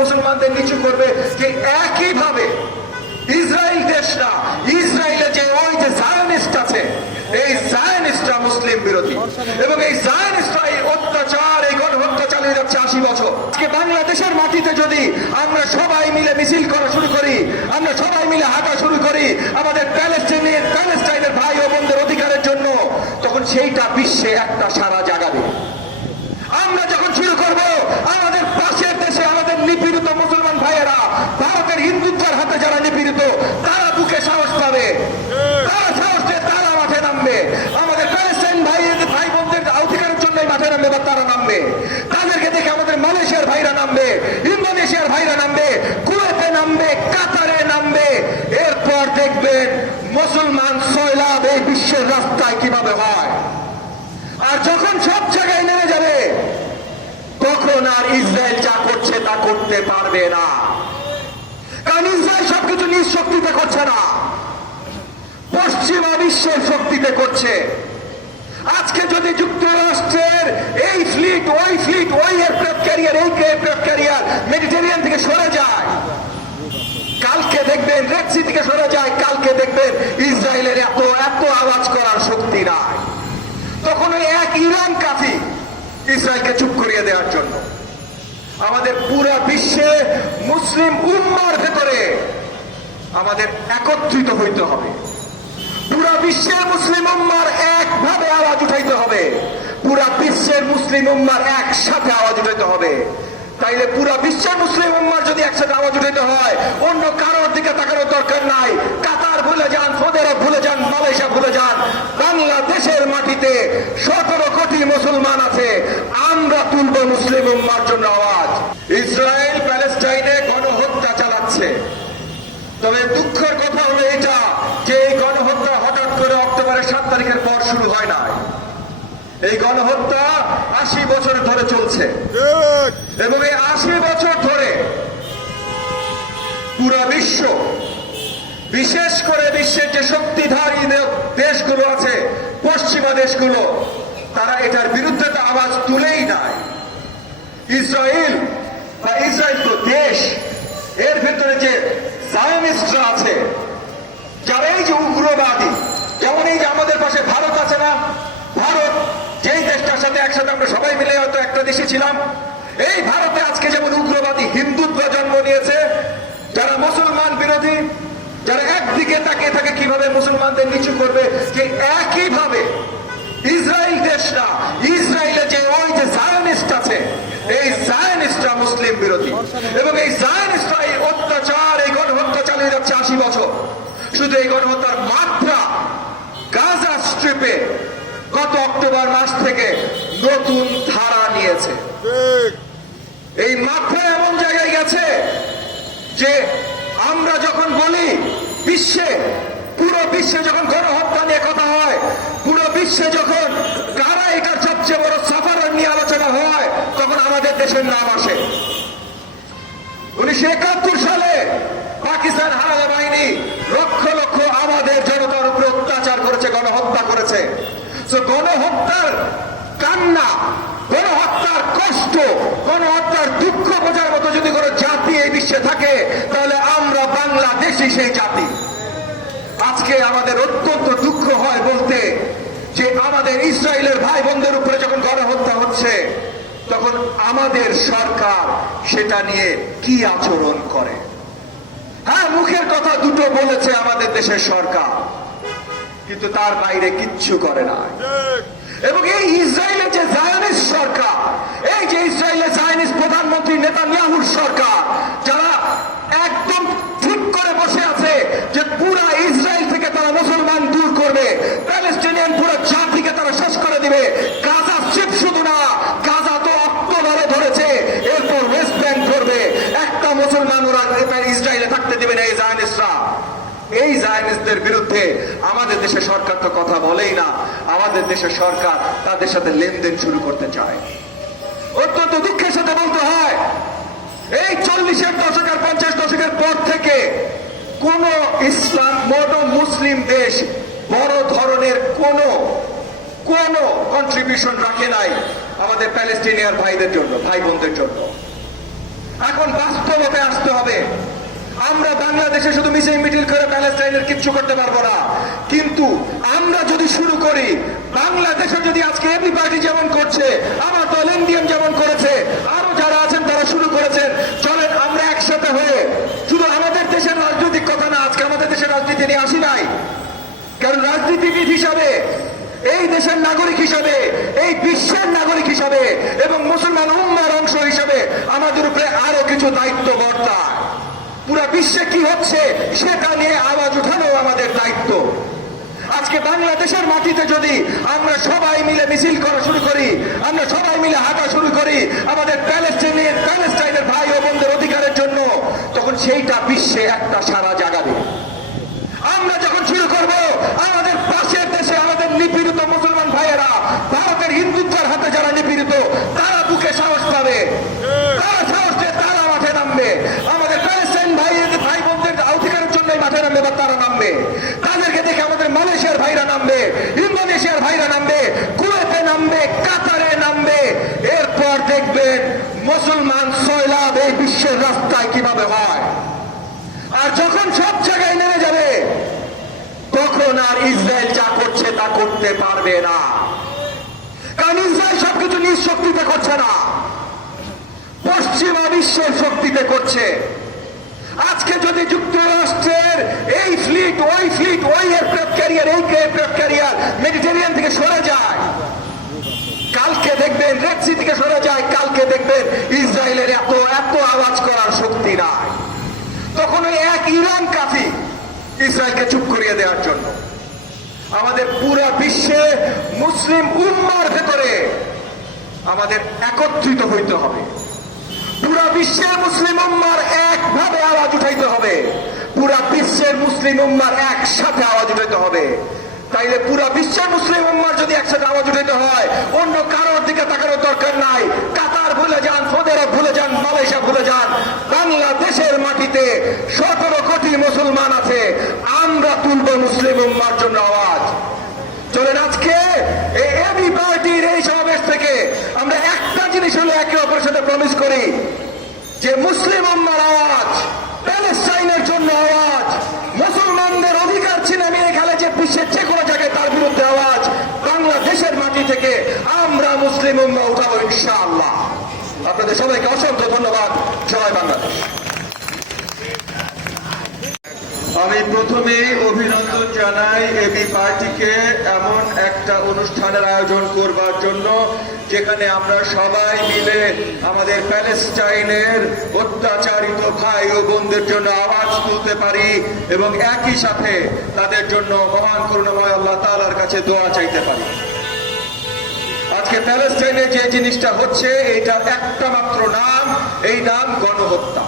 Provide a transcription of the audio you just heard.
মুসলমানদের নিচু করবে ঠিক একইভাবে ইসরায়েল দেশটা, ইসরায়েলের যে ওই যে জায়নিস্ট আছে, এই জায়নিস্টরা মুসলিম বিরোধী। এবং এই জায়নিস্টরা এই অত্যাচার, এই গণহত্যা চালিয়ে যাচ্ছে আশি বছর। আজকে বাংলাদেশের মাটিতে যদি আমরা সবাই মিলে মিছিল করা শুরু করি, আমরা সবাই মিলে হাঁটা শুরু করি, আমাদের প্যালেস্টাইনের প্যালেস্টাইনের ভাই ও বোনদের অধিকারের জন্য, তখন সেইটা বিশ্বে একটা সারা জাগাবে আমরা যখন শুরু করব আমাদের পাশের দেশে আমাদের নিপীড়িত মুসলমান ভাইয়েরা, ভারতের হিন্দুত্বের হাতে যারা নিপীড়িত, তারা বুকে সাহস পাবে। এরপর মুসলমান বিশ্বের রাস্তায় কীভাবে আর যখন সব জায়গায় নেমে যাবে, তখন আর ইসরায়েল করতে পারবে না। কারণ ইসরায়েল সবকিছু নিজ শক্তিতে করছে না। পশ্চিমা বিশ্বের শক্তিতে করছে। আজকে যদি যুক্তরাষ্ট্রের এই ফ্লিট, ওই ফ্লিট, ওই এয়ারক্রাফট ক্যারিয়ার, এই এয়ারক্রাফট ক্যারিয়ার মেডিটেরিয়ান থেকে সরে যায়। কালকে দেখবেন, রেড সি থেকে সরে যায়, কালকে দেখবেন ইসরায়েলের এত এত আওয়াজ করার শক্তি নাই। তখন এক ইরান কাফি ইসরায়েলকে চুপ করিয়ে দেওয়ার জন্য। আমাদের পুরো বিশ্বে মুসলিম উম্মার ভেতরে আমাদের একত্রিত হইতে হবে। পুরা বিশ্বের মুসলিম উম্মার একভাবে আওয়াজ উঠাইতে হবে। পুরা বিশ্বের মুসলিম উম্মার একসাথে আওয়াজ উঠাইতে হবে। তাইলে পুরা বিশ্বের মুসলিম উম্মার যদি একসাথে আওয়াজ উঠাইতে হয়, অন্য কারোর দিকে তাকানোর দরকার নাই। কাতার ভুলে যান সৌদি আরব ভুলে যান, মালয়েশিয়া ভুলে যান, বাংলাদেশের মাটিতে সতেরো কোটি মুসলমান আছে। আমরা তুলব মুসলিম উম্মার জন্য আওয়াজ। ইসরায়েল প্যালেস্টাইনে গণহত্যা চালাচ্ছে। তবে দুঃখের কথা হলো এটা যে এই গণহত্যা হঠাৎ করে অক্টোবরের সাত তারিখের পর শুরু হয় না এই গণহত্যা আশি বছর ধরে চলছে। এবং এই আশি বছর ধরে পুরো বিশ্ব, বিশেষ করে বিশ্বের যে শক্তিধারী দেশগুলো আছে, পশ্চিমা দেশগুলো, তারা এটার বিরুদ্ধে আওয়াজ তুলেই নাই। ইসরায়েল বা ইসরায়েল তো দেশ, এর ভেতরে যে সায়নিস্টরা আছে, যারা এই যে উগ্রবাদী, যেমন এই যে আমাদের পাশে ভারত আছে না, ভারত, যেই দেশটার সাথে একসাথে আমরা সবাই মিলে হয়তো একটা দেশে ছিলাম, এই ভারতে আজকে যেমন উগ্রবাদী হিন্দুত্ব জন্ম নিয়েছে, যারা মুসলমান বিরোধী, যারা একদিকে তাকিয়ে থাকে কীভাবে মুসলমানদের নিচু করবে, যে একইভাবে মুসলিম বিরোধী। এবং এই জায়নিস্টরা এই অত্যাচার, এই গণহত্যা চালিয়ে যাচ্ছে আশি বছর। শুধু এই গণহত্যার মাত্রা গাজা স্ট্রিপে গত অক্টোবর মাস থেকে নতুন ধারা নিয়েছে। এই মাত্রা এমন জায়গায় গেছে যে আমরা যখন বলি বিশ্বে, পুরো বিশ্বে যখন গণহত্যা নিয়ে কথা হয়, পুরো বিশ্বে যখন কারা এটার সবচেয়ে বড় সাফার নিয়ে আলোচনা হয় তখন আমাদের দেশের নাম আসে। উনিশশো একাত্তর সালে পাকিস্তান হারালা বাহিনী লক্ষ লক্ষ আমাদের জনতার উপরে অত্যাচার করেছে, গণহত্যা করেছে। গণহত্যার কান্না, গণহত্যার কষ্ট, গণহত্যার দুঃখ বোঝার মতো যদি কোনো জাতি এই বিশ্বে থাকে, তাহলে আমরা বাংলাদেশি সেই জাতি। আজকে আমাদের অত্যন্ত দুঃখ হয় বলতে যে আমাদের ইসরায়েলের ভাই বোনদের উপরে যখন গণহত্যা হচ্ছে তখন আমাদের সরকার সেটা নিয়ে কি আচরণ করে? হ্যাঁ মুখের কথা দুটো বলেছে আমাদের দেশের সরকার, কিন্তু তার বাইরে কিচ্ছু করে না। এবং এই ইসরায়েলের যে জায়নিস সরকার, এই যে ইসরায়েলের জায়নিস প্রধানমন্ত্রী নেতানিয়াহুর সরকার, যারা একদম ঠিক করে বসে আছে যে পুরা ইসরায়েল থেকে তারা মুসলমান দূর করবে প্যালেস্টিনিয়ান পুরো জাতিকে তারা শেষ করে দিবে গাজা স্ট্রিপ শুধু না গাজা তো অক্টোবরে ধরেছে এরপর ওয়েস্ট ব্যাংক করবে একটা মুসলমান ওরা এবার ইসরায়েলে থাকতে দিবে না এই জায়নিস্টরা এই জায়নিস্টদের বিরুদ্ধে আমাদের দেশের সরকার তো কথা বলেই না। আমাদের দেশের সরকার তাদের সাথে লেনদেন শুরু করতে চায়। অত্যন্ত দুঃখের সাথে বলতে হয়, এই চল্লিশের দশকের পঞ্চাশ দশকের পর থেকে কোন ইসলাম বড় মুসলিম দেশ বড় ধরনের কোন কোন কন্ট্রিবিউশন রাখে নাই আমাদের প্যালেস্টিনিয়ার ভাইদের জন্য, ভাই বোনদের জন্য। এখন বাস্তবতে আসতে হবে। আমরা বাংলাদেশে শুধু মিছিল মিটিল করে প্যালেস্টাইনের কিচ্ছু করতে পারব না। কিন্তু আমরা যদি শুরু করি, বাংলাদেশে যদি আজকে এবি পার্টি যেমন করছে, আমার দল ইন্ডিয়ান যেমন করেছে, আরও যারা আছেন তারা শুরু করেছেন, চলেন আমরা একসাথে হয়ে, শুধু আমাদের দেশের রাজনৈতিক কথা না, আজকে আমাদের দেশের রাজনীতি নিয়ে আসি নাই। কারণ রাজনীতিবিদ হিসাবে, এই দেশের নাগরিক হিসাবে, এই বিশ্বের নাগরিক হিসাবে এবং মুসলমান উম্মার অংশ হিসাবে আমাদের উপরে আরও কিছু দায়িত্ব বর্তায় পুরো বিশ্বে কি হচ্ছে, সেটা নিয়ে আওয়াজ উঠানো আমাদের দায়িত্ব। আজকে বাংলাদেশের মাটিতে যদি আমরা সবাই মিলে মিছিল করা শুরু করি, আমরা সবাই মিলে হাঁটা শুরু করি, আমাদের প্যালেস্টাইনের প্যালেস্টাইনের ভাই ও বোনদের অধিকারের জন্য, তখন সেইটা বিশ্বে একটা সারা জাগাবে। আমরা যখন শুরু করব, আমাদের পাশের দেশে আমাদের নিপীড়িত মুসলমান ভাইয়েরা, ভারতের হিন্দুত্বের হাতে যারা নিপীড়িত তারা বুকে সাহস পাবে তারা সাহস দিয়ে তারা মাঠে নামবে আমাদের প্যালেস্টাইন ভাই ভাই বোনদের অধিকারের জন্য মাঠে নামবে বা তারা নামবে তাদেরকে দেখে আমাদের মালয়েশিয়ার ভাইরা নামবে ইন্দোনেশিয়ার ভাইরা নামবে কুয়েতে নামবে কাতারে নামবে এরপর দেখবেন মুসলমান সয়লাভ এই বিশ্বের রাস্তায় কীভাবে হয়। আর যখন সব জায়গায় নেমে যাবে, তখন আর ইসরায়েল যা করছে তা করতে পারবে না। কারণ ইসরায়েল সবকিছু নিজ শক্তিতে করছে না। পশ্চিমা বিশ্বের শক্তিতে করছে। আজকে যদি যুক্তরাষ্ট্রের এই ফ্লিট, ওই ফ্লিট, ওই এয়ারক্রাফট ক্যারিয়ার এই ক্যারিয়ার মেডিটেরিয়ান থেকে সরে যায় কালকে দেখবেন রেড সি থেকে সরে যায়, কালকে দেখবেন ইসরায়েলের এত এত আওয়াজ করার শক্তি নাই। তখন ওই এক ইরান কাফি ইসরায়েলকে চুপ করিয়ে দেওয়ার জন্য। আমাদের পুরো বিশ্বে মুসলিম উম্মার ভেতরে আমাদের একত্রিত হইতে হবে। পুরা বিশ্বের মুসলিম উম্মার একভাবে আওয়াজ উঠাইতে হবে। পুরা বিশ্বের মুসলিম উম্মার একসাথে আওয়াজ উঠাইতে হবে। তাইলে পুরা বিশ্বের মুসলিম উম্মার যদি একসাথে আওয়াজ উঠাইতে হয়, অন্য কারোর দিকে তাকানোর দরকার নাই। কাতার ভুলে যান সৌদি ভুলে যান, মালয়েশিয়া ভুলে যান। বাংলাদেশের মাটিতে সতেরো কোটি মুসলমান আছে। আমরা তুলব মুসলিম উম্মার জন্য আওয়াজ। চলেন আজকে এই পার্টির এই সমাবেশ থেকে আমরা একটা জিনিস হলো একে অপরের সাথে প্রমিস করি, যে মুসলিম উম্মার আওয়াজ, প্যালেস্টাইনের জন্য আওয়াজ, মুসলমানদের অধিকার ছিনামিয়ে খেলে যে বিশ্বের যে বিরুদ্ধে আওয়াজ বাংলাদেশের মাটি থেকে আমরা মুসলিম উম্মা উঠাবো ইনশাআল্লাহ। আপনাদের সবাইকে অসংখ্য ধন্যবাদ। জয় বাংলাদেশ। আমি প্রথমেই অভিনন্দন জানাই এবি পার্টিকে এমন একটা অনুষ্ঠানের আয়োজন করবার জন্য, যেখানে আমরা সবাই মিলে আমাদের প্যালেস্টাইনের অত্যাচারিত ভাই ও বোনদের জন্য আওয়াজ তুলতে পারি এবং একই সাথে তাদের জন্য মহান করুণাময় আল্লাহ তালার কাছে দোয়া চাইতে পারি। আজকে প্যালেস্টাইনে যে জিনিসটা হচ্ছে এইটার একটা মাত্র নাম, এই নাম গণহত্যা।